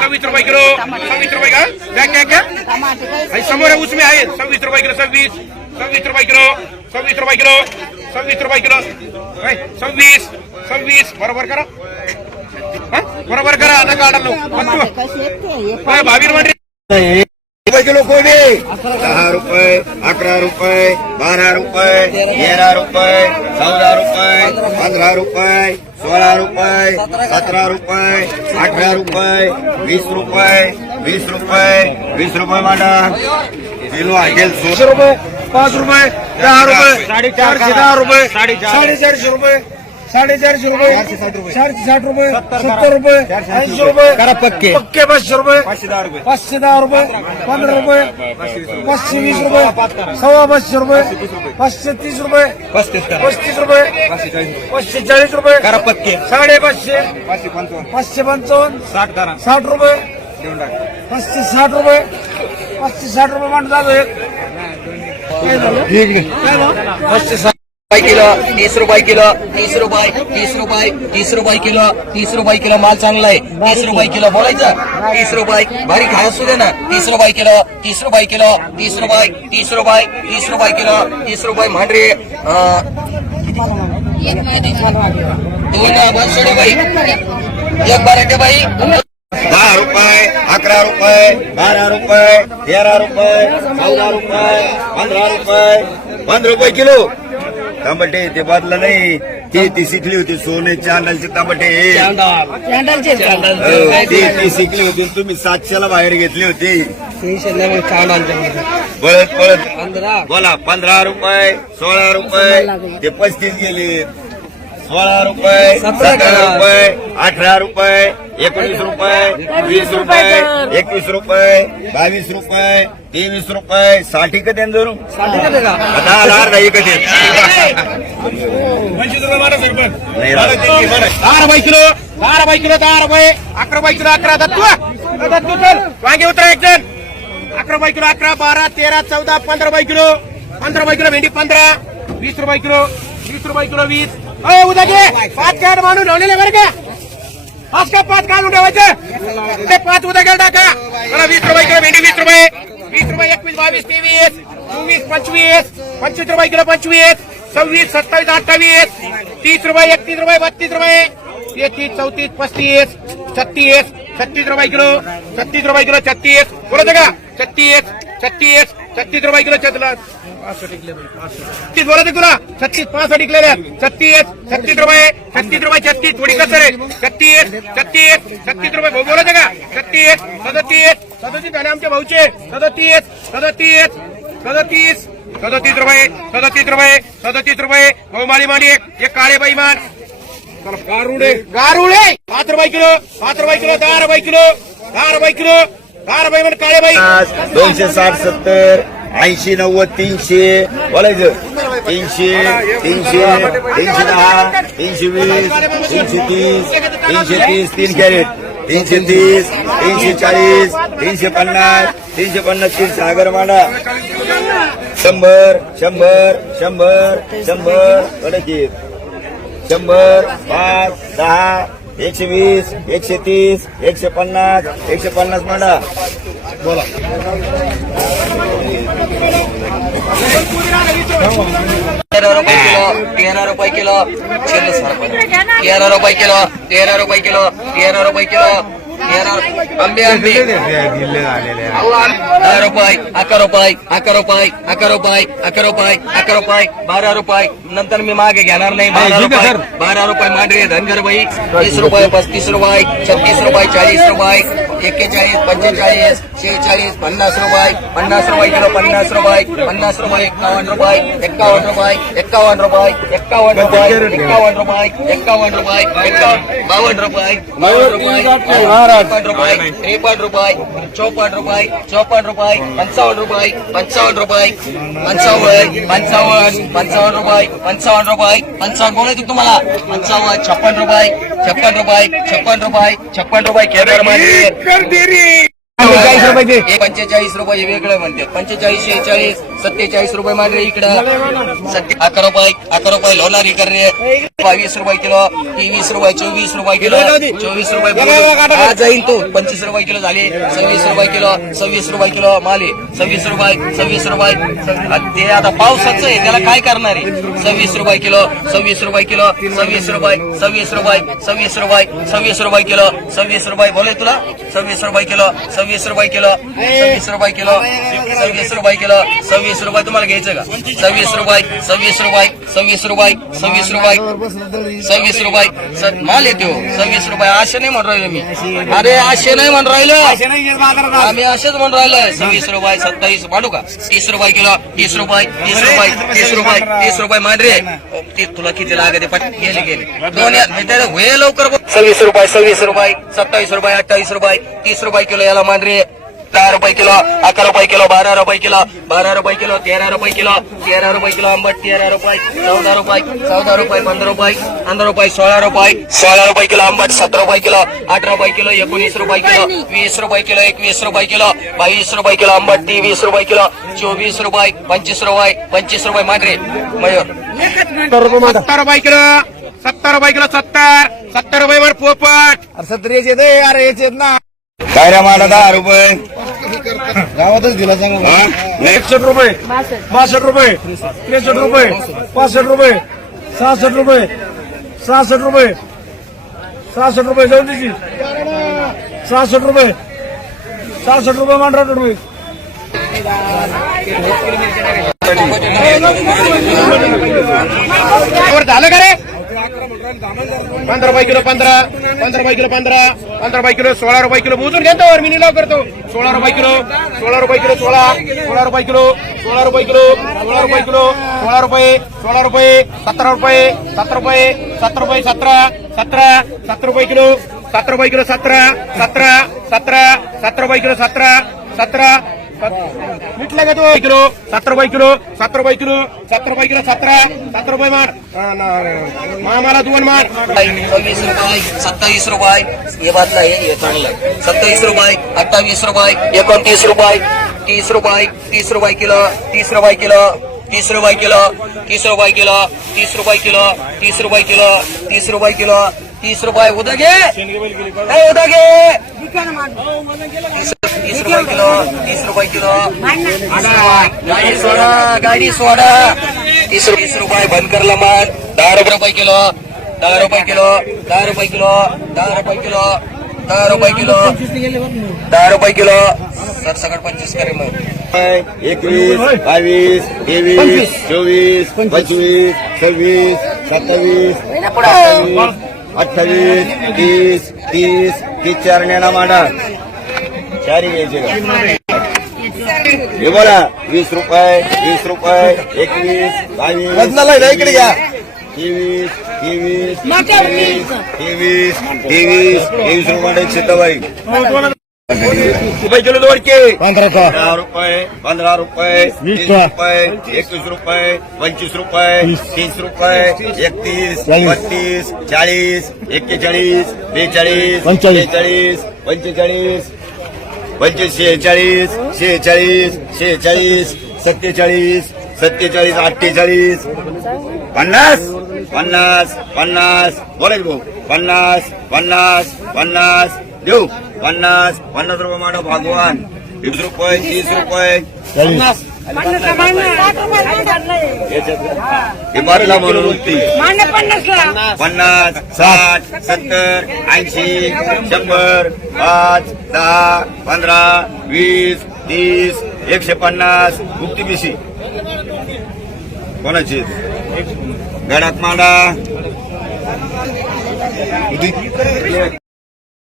सव्वीस रुपये किलो. सव्वीस रुपये का? क्या क्या क्या समोर उसमे आहे सव्वीस रुपये किलो सव्वीस. सव्वीस रुपये किलो. सव्वीस रुपये किलो. सव्वीस रुपये किलो? सव्वीस. सव्वीस. बरोबर करा? बरोबर करा. आता काढा भावीर मंडळी. रुपये किलो कोबी. दहा रुपये अकरा रुपये बारा रुपये तेरा रुपये चौदा रुपये पंधरा रुपये सोळा रुपये सतरा रुपये अठरा रुपये वीस रुपये वीस रुपये वीस रुपये मांडा. किलो आहे सोळा रुपये पाच रुपये दहा रुपये साडेचारशे दहा रुपये साडेचारशे रुपये. साडेचारशे रुपये चारशे साठ रुपये. सत्तर रुपये ऐंशी रुपये. करा पक्के. पक्के पाचशे रुपये पाचशे दहा रुपये. पाचशे दहा रुपये पंधरा रुपये पाचशे वीस रुपये सव्वा पाचशे रुपये पाचशे तीस रुपये पस्तीस रुपये पाचशे चाळीस रुपये. करा पक्के. साडे पाचशे पाचशे पंचावन्न. साठ साठ रुपये पाचशे साठ रुपये पाचशे साठ रुपये मांड झालं? एक? पाचशे साठ रुपये किलो तीस रुपये किलो तीस रुपये तीस रुपये तीस रुपये किलो तीस रुपये किलो माल चांगला आहे तीस रुपये किलो बोलायचं तीस रुपये भारी खाय असू दे ना तीस रुपये किलो तीस रुपये किलो तीस रुपये तीस रुपये तीस रुपये किलो तीस रुपये मांडरे दोन बनसोडे बाई एक बराटे बाई दहा रुपये अकरा रुपये बारा रुपये तेरा रुपये चौदा रुपये पंधरा रुपये पंधरा रुपये किलो. टमाटे ते बदला नाही. ती ती शिकली होती सोने चांदलचे टमाटे हो, ती ती शिकली होती. तुम्ही सातशेला बाहेर घेतली होती. पळत पळत. बोला पंधरा रुपये सोळा रुपये. ते पस्तीस गेले. सोळा रुपये सतरा रुपये अठरा रुपये एकोणीस रुपये वीस रुपये एकवीस रुपये बावीस रुपये तेवीस रुपये साठी कधी जरू दहा हजार नाही कधी नाही राहत. दहा रुपये किलो दहा रुपये किलो दहा रुपये अकरा रुपये किलो अकरा दत्तू दत्तू चल। वांगे उतरा एक जण अकरा रुपये किलो अकरा बारा तेरा चौदा पंधरा रुपये किलो पंधरा रुपये किलो भेंडी पंधरा वीस रुपये किलो वीस रुपये किलो वीस अ उद्या घे. पाच कार्ड माणूस ठेवलेले बरं का? पाच का पाच काढून ठेवायचं ते पाच उद्या गेल टाका. मला वीस रुपये किलो भेंडी वीस रुपये. वीस रुपये एकवीस बावीस तेवीस चोवीस पंचवीस पंचवीस रुपये किलो पंचवीस सव्वीस सत्तावीस अठ्ठावीस तीस रुपये एकतीस रुपये बत्तीस रुपये तेहतीस चौतीस पस्तीस छत्तीस छत्तीस रुपये किलो छत्तीस रुपये किलो छत्तीस. बोलत का? छत्तीस छत्तीस छत्तीस रुपये किलो छत्तीस. छत्तीस बोलत तुला. छत्तीस पाच टिकलेले छत्तीस छत्तीस रुपये. छत्तीस रुपये छत्तीस. थोडी कसर आहे छत्तीस छत्तीस छत्तीस रुपये. भाऊ बोलायचं का? छत्तीस सदतीस सदतीस झाले आमच्या भाऊचे. सदतीस सदतीस सदतीस सदतीस रुपये सदतीस रुपये सदतीस रुपये. भाऊ माळी एक काळे बैमान गारुडे. गारुडे! पाच रुपये किलो पाच रुपये किलो दहा रुपये किलो दहा रुपये किलो दहा रुपये काळे बाई. दोनशे साठ सत्तर. ऐंशी नव्वद तीनशे बोलायचं. तीनशे तीनशे तीनशे दहा तीनशे वीस तीनशे तीस तीनशे तीस तीन कॅरेट. तीनशे तीस तीनशे चाळीस तीनशे पन्नास तीनशे पन्नास तीन सागर मांडा. शंभर शंभर शंभर शंभर कडक शंभर पाच दहा एकशे वीस एकशे तीस एकशे पन्नास एकशे पन्नास मांडा. तेरा रुपये किलो तेरा रुपये किलो छेल्लीस रुपये तेरा रुपये किलो तेरा रुपये किलो तेरा रुपये किलो तेरा आंबे आंबे दहा रुपये अकरा रुपये अकरा रुपये अकरा रुपये अकरा रुपये अकरा रुपये बारा रुपये नंतर मी मागे घेणार नाही बारा रुपये बारा रुपये मांडरे धनगर बाई तीस रुपये पस्तीस रुपये छत्तीस रुपये चाळीस रुपये एक्केचाळीस पंचेचाळीस शेहेचाळीस पन्नास रुपये पन्नास रुपये किलो पन्नास रुपये पन्नास रुपये एकावन्न रुपये एकावन्न रुपये एकावन्न रुपये एकावन्न रुपये एकावन्न रुपये एकावन्न रुपये एकावन्न बावन्न रुपये बावन्न रुपये त्रेपन्न रुपये. त्रेपन्न रुपये चौपन्न रुपये चौपन्न रुपये पंचावन्न रुपये पंचावन्न रुपये पंचावन्न पंचावन्न पंचावन्न रुपये पंचावन्न रुपये पंचावन्न बोलायचं तुम्हाला. पंचावन्न छप्पन रुपये छप्पन रुपये छप्पन रुपये छप्पन रुपये केदार पंचेचाळीस रुपयाचे. हे पंचेचाळीस रुपये हे वेगळं म्हणते. पंचेचाळीस शेहेचाळीस सत्तेचाळीस रुपये मांडरे इकडं. सत्ते अकरा रुपये अकरा रुपये लोणारी कर रे. बावीस रुपये किलो तेवीस रुपये चोवीस रुपये किलो. चोवीस रुपये जाईल तो. पंचवीस रुपये किलो झाले सव्वीस रुपये किलो सव्वीस रुपये किलो माले. सव्वीस रुपये सव्वीस रुपये. ते आता पावसाचं आहे त्याला काय करणार आहे? सव्वीस रुपये किलो सव्वीस रुपये किलो सव्वीस रुपये सव्वीस रुपये सव्वीस रुपये सव्वीस रुपये किलो सव्वीस रुपये बोले तुला. सव्वीस रुपये किलो सव्वीस रुपये किलो. सव्वीस रुपये किलो. सव्वीस रुपये किलो. सव्वीस रुपये तुम्हाला घ्यायचं का? सव्वीस रुपये सव्वीस रुपये सव्वीस रुपये सव्वीस रुपये सव्वीस रुपये. स- माल येतो. सव्वीस रुपये. असे नाही म्हणून राहिलो मी. अरे असे नाही म्हणून राहिलो. आम्ही असेच म्हणून राहिलो. सव्वीस रुपये सत्तावीस. मांडू का? तीस रुपये किलो. तीस रुपये तीस रुपये तीस रुपये तीस रुपये मांडरे. ती तुला किती लागते? पट गेले गेले. दोन या- मी त्याला होय लवकर सव्वीस रुपये सव्वीस रुपये सत्तावीस रुपये अठ्ठावीस रुपये तीस रुपये किलो याला मांडरे दहा रुपये किलो अकरा रुपये किलो बारा रुपये किलो बारा रुपये किलो तेरा रुपये किलो तेरा रुपये किलो आंबट तेरा रुपये चौदा रुपये चौदा रुपये पंधरा रुपये पंधरा रुपये सोळा रुपये सोळा रुपये किलो आंबट सतरा रुपये किलो अठरा रुपये किलो एकोणीस रुपये किलो वीस रुपये किलो एकवीस रुपये किलो बावीस रुपये किलो आंबट तेवीस रुपये किलो चोवीस रुपये पंचवीस रुपये पंचवीस रुपये मांडरे मयूर सत्तर रुपये किलो सत्तर रुपये किलो सत्तर सत्तर रुपये वर पोपट सत्तर याचे ते अरे याचे ना काय रे माडा दहा रुपये? गावातच दिला? नाही. एकसष्ट रुपये. बासष्ट रुपये. त्रेसष्ट रुपये. पासष्ट रुपये. सहासष्ट रुपये. सहासष्ट रुपये. सहासष्ट रुपये चौतीसची सहासष्ट रुपये. सहासष्ट रुपये मांडरा रुपये वर झालं का रे पंधरा रुपये किलो पंधरा पंधरा रुपये किलो पंधरा पंधरा रुपये किलो सोळा रुपये किलो. मोजून घेतो मी निलाव करतो. सोळा रुपये किलो सोळा रुपये किलो सोळा सोळा रुपये किलो सोळा रुपये किलो सोळा रुपये किलो सोळा रुपये सोळा रुपये सतरा रुपये सतरा रुपये सतरा रुपये सतरा सतरा सतरा रुपये किलो सतरा रुपये किलो सतरा सतरा सतरा सतरा रुपये किलो सतरा सतरा मिटलं का किलो सतरा रुपये किलो सत्तर रुपये किलो सत्तर रुपये किलो सतरा सत्तर रुपये मार मामाला दोन मार वीस रुपये सत्तावीस रुपये. हे बातला हे चांगलं सत्तावीस रुपये अठ्ठावीस रुपये एकोणतीस रुपये तीस रुपये तीस रुपये किलो तीस रुपये किलो तीस रुपये किलो तीस रुपये किलो तीस रुपये किलो तीस रुपये किलो तीस रुपये किलो तीस रुपये. उद्या घे उद्या घे तीस रुपये किलो तीस रुपये किलो गाडी सोडा गाडी सोडा तीस तीस रुपये बंद करला मान दहा रुपये किलो दहा रुपये किलो दहा रुपये किलो दहा रुपये किलो दहा रुपये किलो दहा रुपये किलो सर सगळं पंचवीस करे मग एकवीस बावीस तेवीस चोवीस पंचवीस सव्वीस सत्तावीस अठ्ठावीस अठ्ठावीस तीस तीस तीस चार नेना माडा चारी घ्यायचे का हे बोला वीस रुपये वीस रुपये एकवीस बावीस वजनाला आहे ना, इकडे घ्या. तेवीस तेवीस तेवीस तेवीस तेवीस तेवीस रुपये शेतबाई रुपये किलो दोडके पंधरा का दहा रुपये पंधरा रुपये वीस तीस का? रुपये एकवीस रुपये पंचवीस रुपये तीस रुपये एकतीस चाळीस. बत्तीस चाळीस एक्केचाळीस बेचाळीस पंचेचाळीस. बेचाळीस पंचेचाळीस पंचवीस शेहेचाळीस शेहेचाळीस शेहेचाळीस सत्तेचाळीस सत्तेचाळीस अठ्ठेचाळीस. पन्नास पन्नास पन्नास. बोलायच भाऊ. पन्नास पन्नास पन्नास. देऊ. पन्नास पन्नास रुपये माडा भागवान. वीस रुपये तीस रुपये. पन्नास. म्हणून होती पन्नास साठ सत्तर ऐंशी शंभर पाच दहा पंधरा वीस तीस एकशे पन्नास मुक्ती बिशी कोणाची? गडात मांडा.